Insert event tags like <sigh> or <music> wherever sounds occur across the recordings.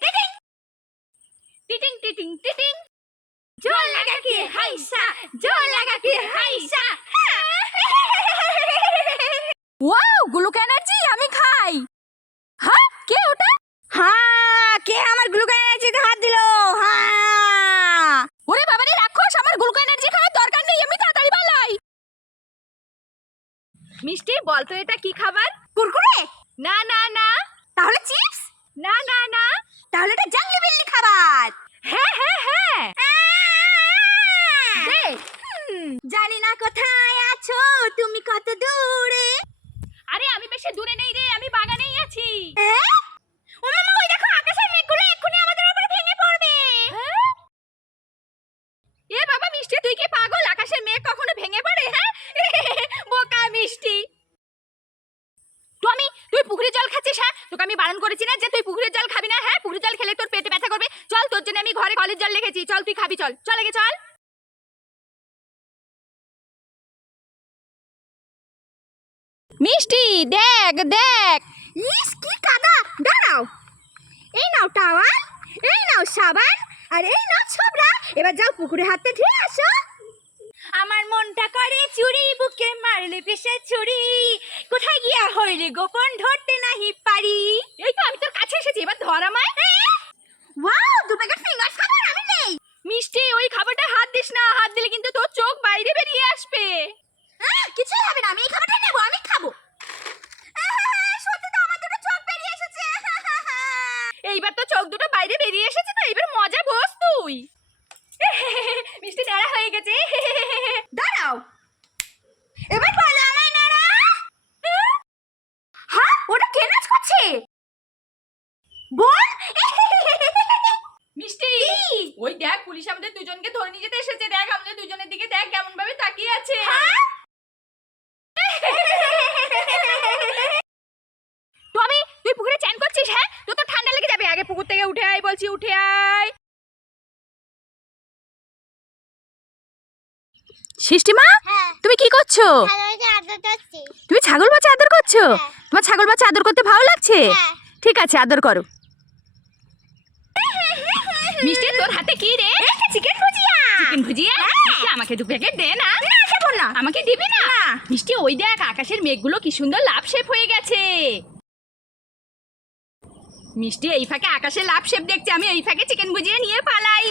টিটিং টিটিং টিটিং টিটিং জল লাগা কি হাইসা জল লাগা কি হাইসা ওয়াও গ্লুক এনার্জি আমি খাই। হ্যাঁ কে ওটা? হ্যাঁ কে আমার গ্লুকো এনার্জিতে হাত দিলো? হ্যাঁ। ওরে বাবা রে রাক্ষস আমার গ্লুকো এনার্জি খাওয়ার দরকার নেই আমি তাড়াতাড়ি পালাই। মিষ্টি বল তো এটা কি খাবার? কুরকুরে? না না না। তাহলে চিপস না না না তাহলে এটা জাংলি বিল্লি খাবার হ্যাঁ হ্যাঁ হ্যাঁ দে জানি না কোথায় আছো। তুমি কত দূরে? আরে আমি বেশি দূরে নেই রে আমি বাগানেই আছি। ও মামা ওই দেখো আকাশের মেঘগুলো এক্ষুনি আমাদের উপরে ভেঙে পড়বে। এ বাবা মিষ্টি তুই কি পাগল? আকাশের মেঘ কখনো ভেঙে পড়ে? হ্যাঁ? <laughs> বোকা মিষ্টি। টমি তুই পুকুরের জল খাচ্ছিস হ্যাঁ? তোকে আমি বারণ করেছি না যে তুই পুকুরের জল খাবি না হ্যাঁ? পুকুরের জল খেলে তোর পেটে ব্যথা করবে। চল তোর জন্য আমি ঘরে কলের জল রেখেছি। চল তুই খাবি চল। চল আগে চল। মিষ্টি দেখ দেখ। ইস কি কাদা দাঁড়াও। এই নাও টাওয়াল এই নাও সাবান আর এই নাও ছোবড়া। এবার যাও পুকুরে হাতটা ধুয়ে আসো। আমার মনটা করে চুরি বুকে মারলে পেশে ছুরি। কোথায় গিয়া হইলে গোপন ধরতে নাহি পারি? এই তো আমি তোর কাছে এসেছি এবার ধর আমায়। এইবার তো চোখ দুটো বাইরে বেরিয়ে এসেছে তো, এবার মজা বস তুই। <laughs> মিষ্টি নাড়া হয়ে গেছে। <laughs> দাঁড়াও। এবার বলো আমায় নাড়া। <laughs> হ্যাঁ ওটা কে নাচ করছে? বল। মিষ্টি। ওই দেখ, পুলিশ আমাদের দুজনকে ধরে নিয়ে যেতে এসেছে, দেখ আমাদের দুজনের দিকে দেখ কেমন ভাবে তাকিয়ে আছে টমি তুই পুকুরে চান করছিস হ্যাঁ তোর তো পুকুর থেকে উঠে আয় বলছি উঠে আয়। সৃষ্টিমা হ্যাঁ। তুমি কি করছ? তুমি ছাগল বাচ্চা আদর করছ? হ্যাঁ। তোমার ছাগল বাচ্চা আদর করতে ভালো লাগছে? হ্যাঁ। ঠিক আছে আদর করো। মিষ্টি তোর হাতে কি রে? চিকেন ভুজিয়া। চিকেন ভুজিয়া? আমাকে দু প্যাকেট দে না। না আমাকে দিবি না। মিষ্টি ওই দেখ আকাশের মেঘগুলো কি সুন্দর লাভ শেপ হয়ে গেছে। মিষ্টি এই ফাঁকে আকাশে লাভ শেপ দেখছে আমি এই ফাঁকে চিকেন ভুজিয়া নিয়ে পালাই।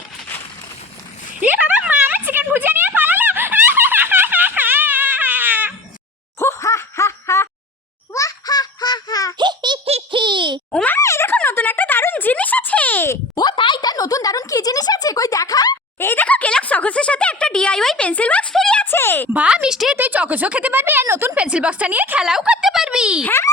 এ বাবা মা আমার চিকেন ভুজিয়া নিয়ে পালালো। ওমা এই দেখো নতুন একটা দারুণ জিনিস আছে। ও তাই তার নতুন দারুণ কি জিনিস আছে? কই দেখা। এই দেখো কেলক সকসের সাথে একটা ডিআইওয়াই পেন্সিল বক্স ফ্রি আছে। বা মিষ্টি তুই চকোসও খেতে পারবি আর নতুন পেন্সিল বক্সটা নিয়ে খেলাও করতে পারবি। হ্যাঁ